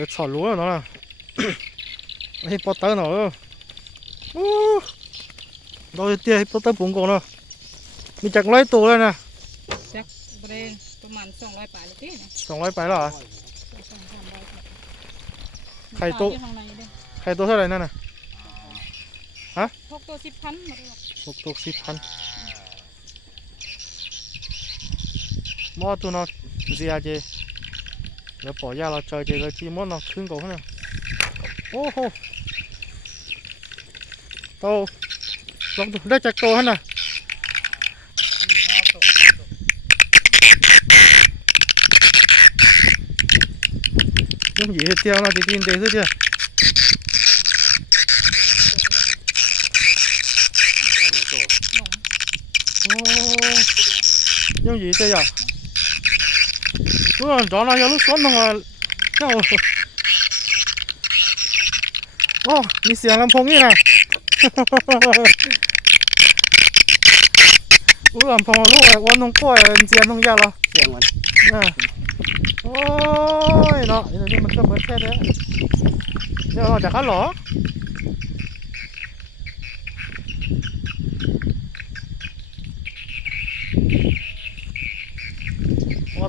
để xỏ lúa nó là hippoter nó đôi tia hippoter bụng cổ nó mình chẳng lấy tù đây nè จักบริเวณประมาณ200 ปลายเลยที่เนี่ย 200 ไปแล้วเหรอ 200-300 ไข่โต ข้างในด้วย ใครตัวเท่าไหร่นั่นน่ะ 6 ตัว 10,000 มาด้วย 6 ตัว 10,000 mò tụi nó gì à chị nó bỏ ra là trời chị là chỉ món nó khưng cổ nè ô hô tao lông tụi đây chặt cổ hết nè nhưng gì hết tiêu nó thì tin thế chưa nhưng gì thế à ủa đó là lúc xuống mà ô mi xiang làm phong như này ủa làm phong lúc này quan nông coi tiền nông gia lo tiền mình ôi nó đây mình không có xe đấy giờ nó chả khá lỏ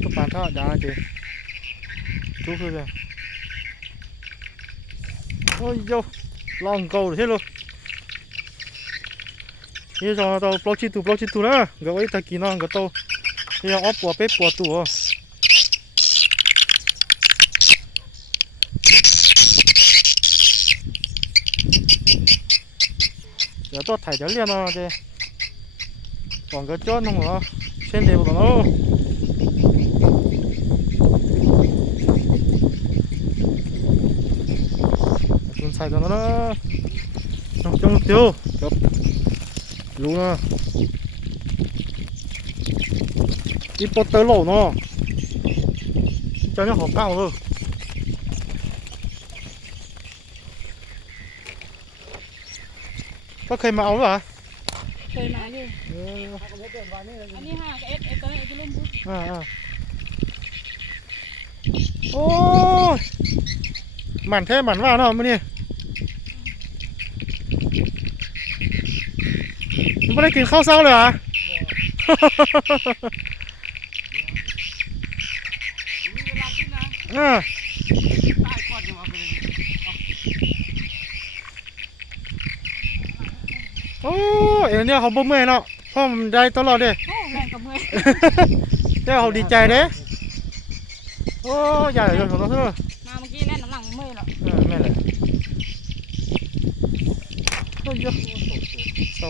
tụi bạn thợ đã chị chú cứ rồi ôi vô lòng cầu thế luôn như cho tao block chi tu đó gọi ấy ta kỹ năng của tao bây giờ ốp của bếp của tủ giờ tôi thải cho liền nó chị còn cái chốt không hả trên đều của nó xài cho nó trong tiêu chụp luôn à ít bớt tới lỗ nó cho nó hộp cao thôi cóเคยมาเอาหรอ เคยมาอยู่อันนี้5กับ S ตัวนี้ไอ้ลุ่มพุโอ้ยหมันแท้หมันว่าเนาะมื้อนี้ไม่ได้กินข้าวเช้าเลยเหรอโอ้เอ็นเนี่ยเขาบ่เมื่อยเนาะเพราะมันได้ตลอดเด้ โอ้แรงกับเมื่อย เดี๋ยวเขาดีใจเด้โอ้ใหญ่เลยของเราเถอะ มาเมื่อกี้แน่นน้ำหนักเมื่อยหรอก แม่เลยโอ้ย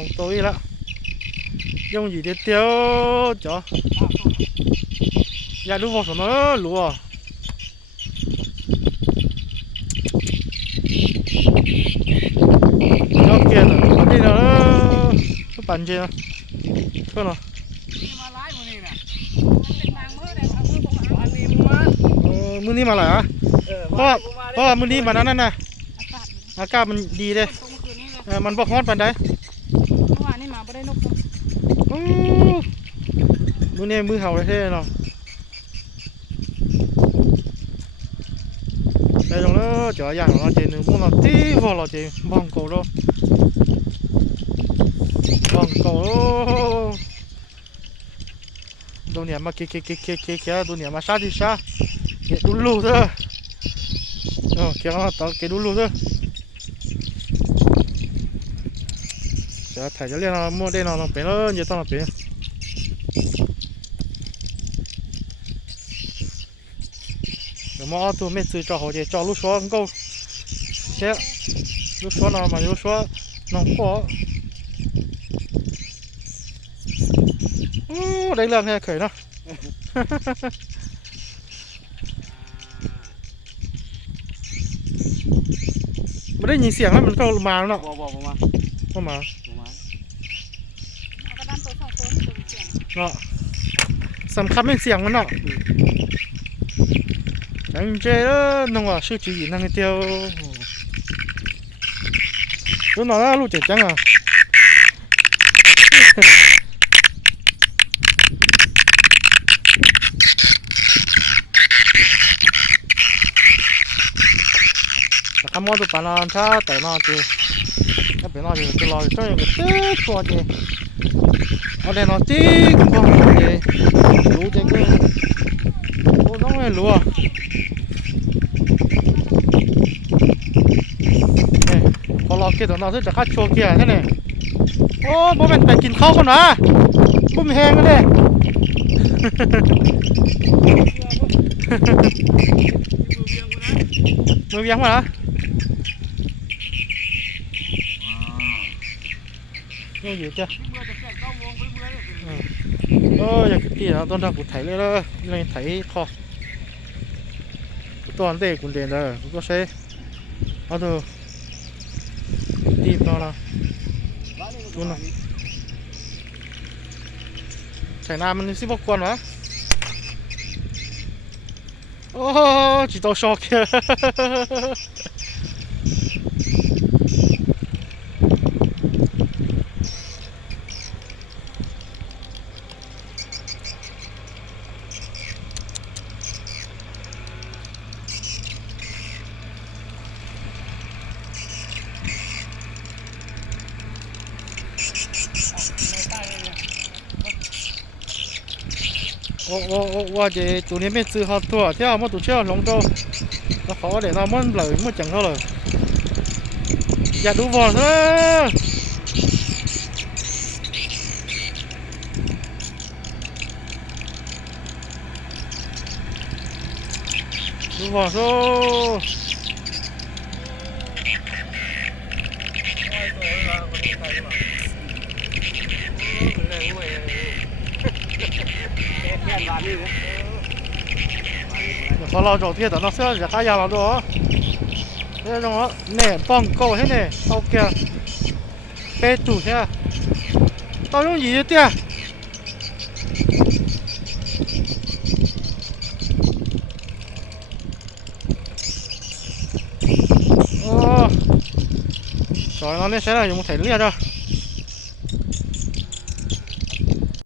2 ตัวอีกแล้ว用gì để tiêu chó ya đúng vào nó lúa nó kia rồi đây là nó bắn chưa thôi nàoมื้อนี้มาหรอเพราะมื้อนี้มันนั่นน่ะอากาศมันดีเลยมันบ่ร้อนปานใด เมื่อวานนี่มาไม่ได้นก มื้อนี้มื้อเฮาแท้ๆเนาะได้ตรงแล้วจ่อย่างเราเจนึงพวกเราตีพวกเราเจบังโกโลบังโกโลตัวเนี่ยมาเกะตัวเนี่ยมาชาดิชาเกะดูลูเถอะเกะมาต่อเกะดูลูเถอะจะถ่ายจะเรียนเราโมเดลเราเป็นแล้วจะต้องเป็นเดี๋ยวมาเอาตัวไม่ซื้อจ่อเขาจะจ่อลูกช้อนก็เช่ลูกช้อนเรามาลูกช้อนน้องพ่อได้เรื่องแค่เคยเนาะไม่ได้ยินเสียงแล้วมันก็มาแล้วเนาะก็มาเอากระดานตัว2 ตัวนี่ตัวเสียง เนาะสำคัญเป็นเสียงมันเนาะอันเจ้าน้องว่าชื่อจีนั่งเดียวรู้หน่อยนะรู้เจ๋งจังอ่ะ ทำมอตัวปานอนช้าแต่นอนจีก็เป็นนอนจีจะรอช่วยกันเต้ตัวจีเอาเดี๋ยวนอนจีกันบ้างจีรู้จีก็โอ้น้องไม่รู้อ่ะเนี่ยพอรอเกี่ยวนอนซึ่งจะฆ่าโชว์เกี่ยใช่ไหมโอ้บ่เป็นไปกินข้าวกันนะบุ้มแหงกันเลยมือเวียงมาละยังอยู่จ้ะอยากกินนะตอนนั้นกูไถเลยเลยไถคอตอนเด็กกูเรียนเลยกูก็ใช้เอาดูดีมากนะดูนะใส่น้ำมันสิบกวนวะโอ้จีโตช็อก我这昨天没吃好多，听我都吃了龙舟，那好点，那么来么讲好了，也都忘了。都忘说。พอเราจบที่แต่เราเสื้อจะขายาวเราด้วยเนี่ยตรงนั้นเนี่ยป้องโก้ให้เนี่ยเอาแกเปจุใช่ไหมตอนนี้ยี่สิบเตี้ยโอ้สอยเราเนี่ยใช่ไหมยังไม่ใส่เลือดอ่ะ